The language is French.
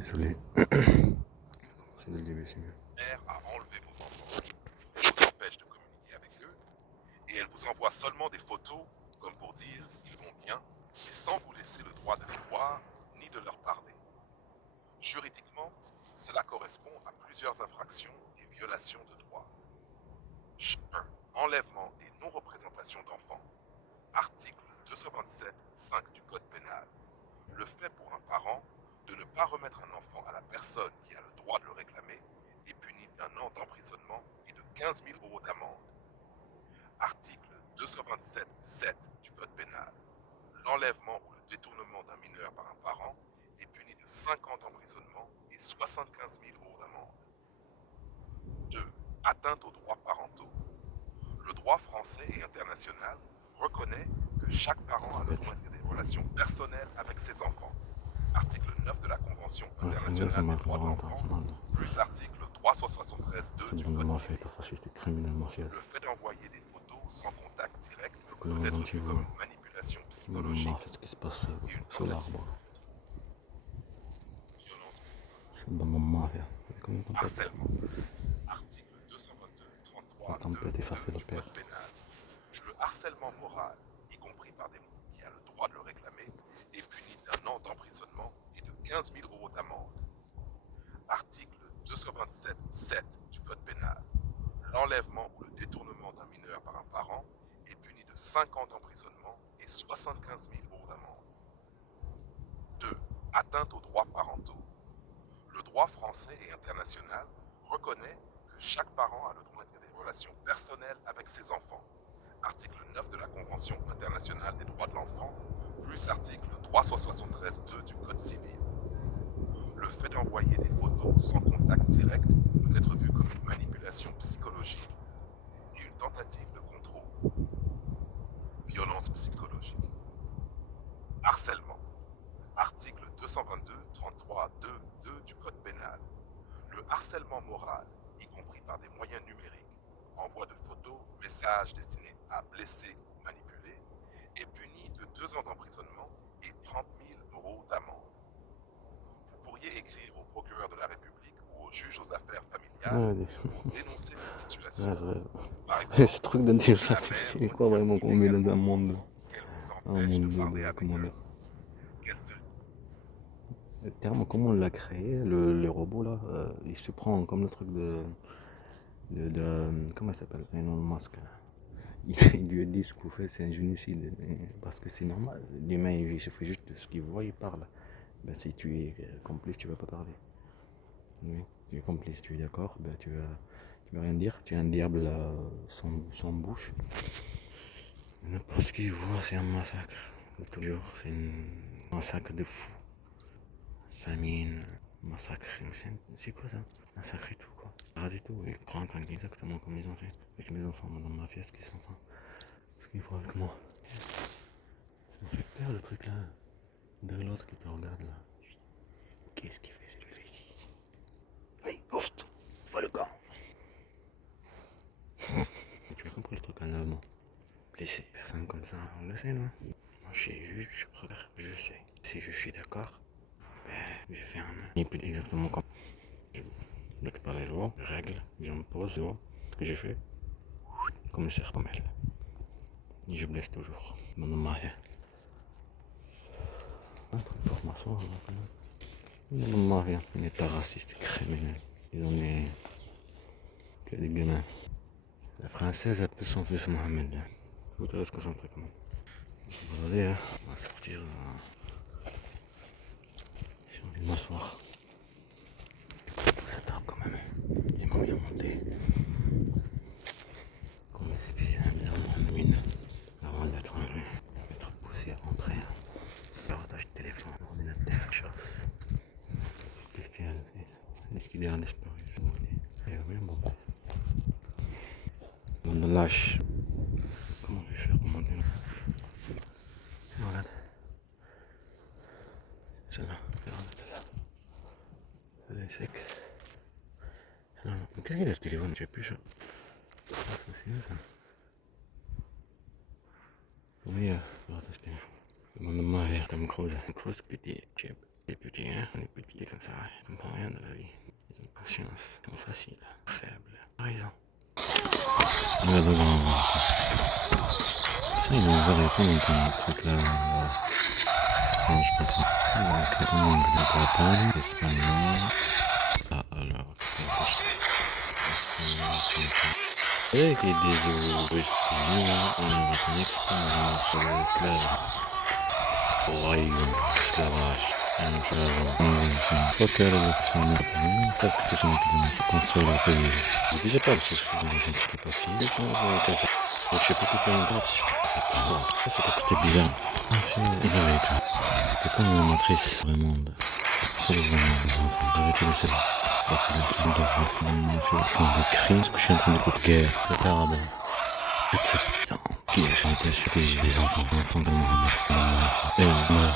Désolé. C'est dès le début, c'est mieux. À enlever vos enfants. Elle vous empêche de communiquer avec eux et elle vous envoie seulement des photos comme pour dire ils vont bien, mais sans vous laisser le droit de les voir ni de leur parler. Juridiquement, cela correspond à plusieurs infractions et violations de droits. 1. Enlèvement et non-représentation d'enfants. Article 227.5 du Code pénal. Le fait pour un parent de ne pas remettre un enfant à la personne qui a le droit de le réclamer est puni d'1 an d'emprisonnement et de 15 000 € d'amende. Article 227.7 du Code pénal. L'enlèvement ou le détournement d'un mineur par un parent est puni de 5 ans d'emprisonnement et 75 000 € d'amende. 2. Atteinte aux droits parentaux. Le droit français et international reconnaît que chaque parent a le droit de des relations personnelles avec ses enfants. Article 9 de la Convention internationale des droits de l'enfant, plus article 373.2 du Code civil. Le fait d'envoyer des photos sans contact direct peut être vu comme une manipulation psychologique et une tentative de violence psychologique. Harcèlement. Article 222.33 du Code pénal. Le harcèlement moral, y compris par des mots qui a le droit de le réclamer, est puni d'1 an d'emprisonnement et de 15 000 € d'amende. Article 227.7 du Code pénal. L'enlèvement ou le détournement d'un mineur par un parent est puni de 5 ans d'emprisonnement et 75 000 € d'amende. 2. Atteinte aux droits parentaux. Le droit français et international reconnaît que chaque parent a le droit de des relations personnelles avec ses enfants. Article 9 de la Convention internationale des droits de l'enfant, plus article 373.2 du Code civil. Le fait d'envoyer des photos sans contact direct peut être vu comme une manipulation psychologique et une tentative de contrôle. Violence psychologique. Harcèlement. Article 222.33.2 du Code pénal. Le harcèlement moral, y compris par des moyens numériques, envoi de photos, messages destinés à blesser ou manipuler, est puni de 2 ans d'emprisonnement et 30 000 € d'amende. Vous pourriez écrire au procureur de la République ou au juge aux affaires familiales pour dénoncer cette situation. Par exemple, Ce truc d'intelligence artificielle, quoi, vraiment, qu'on met dans un monde de, comment dire, le terme, comment on l'a créé, le robot là, il se prend comme le truc comment il s'appelle, Elon Musk. Il lui dit ce que vous faites, c'est un génocide, parce que c'est normal, l'humain il se fait juste de ce qu'il voit, il parle. Ben, si tu es complice, tu vas pas parler. Oui, tu es complice, tu es d'accord, ben, tu vas rien dire, tu es un diable sans bouche. N'importe qui voit, c'est un massacre. Toujours, c'est un massacre de fou. Famine, massacre, c'est quoi ça? Massacre et tout, quoi. Rase et tout, il prend exactement comme ils ont fait avec mes enfants, madame ma fille, ce qu'ils sont en train. Ce qu'ils font avec moi. Ça me fait peur le truc là. De l'autre qui te regarde là. Qu'est-ce qu'il fait celui-ci? Allez, ouf, va le gars. Tu as compris le truc en allemand? Blesser personne comme ça, on le sait, non? Moi, je suis juge, je sais. Si je suis d'accord, ben, je vais faire exactement comme. Je bloque par les lois, les règles, j'impose les lois. Ce que j'ai fait, commissaire comme elle. Et je blesse toujours. Mon mari. Un truc pour m'asseoir, quand même. Mon mari, un état raciste, criminel. Ils ont mis que des gamins. La française, elle peut son fils Mohamed. Faut te rester concentré quand même. Regardez, hein, on va sortir. J'ai envie de m'asseoir. Cette arbre quand même. Il m'a bien monté. Comme c'est difficile à mettre en mine. Avant d'être enlevé. D'être poussé à rentrer. Faire attacher le téléphone, l'ordinateur, chose. Spécial. Est-ce qu'il est en disparu? Et oui, bon. On le lâche. Comment je vais faire pour monter là? Tiens, regarde. Celle-là. Regarde, celle-là. Celle-là est sec. Non, mais qu'est-ce qu'il a le téléphone? J'ai plus ça. Ah, ça c'est mieux ça. Oui, regarde ce téléphone. Mon maman a l'air de me creuser. Creuse petit chip. Les petits, hein, on est petits comme ça, ils comprennent rien de la vie. Ils ont patience, ils sont faciles, faibles. Raison. Regarde le grand, ça. Ça, il va répondre ton truc là. Non, je comprends. Donc, langue de Bretagne, espagnol. Ah, alors, espagnol, français. Et qu'il y ait des touristes qui viennent, on reconnecte sur les esclaves. Au royaume, esclavage. Soit qu'elle ça n'a pas peut-être que c'est une épidémie, c'est construire leur pays. J'ai déjà pas le chiffre, ils ont tout est parti. Je sais pas tout faire un drap. C'est pas bon. C'était bizarre. Réveille-toi. C'est comme la matrice du monde. C'est le vrai monde des enfants. Arrêtez de faire. C'est la population de race. On a fait quand des crimes. Parce que je suis en train de couper guerre. C'est pas rabord. Toute cette guerre. On peut suivre des enfants. Enfants comme Mohamed. Elle meurt.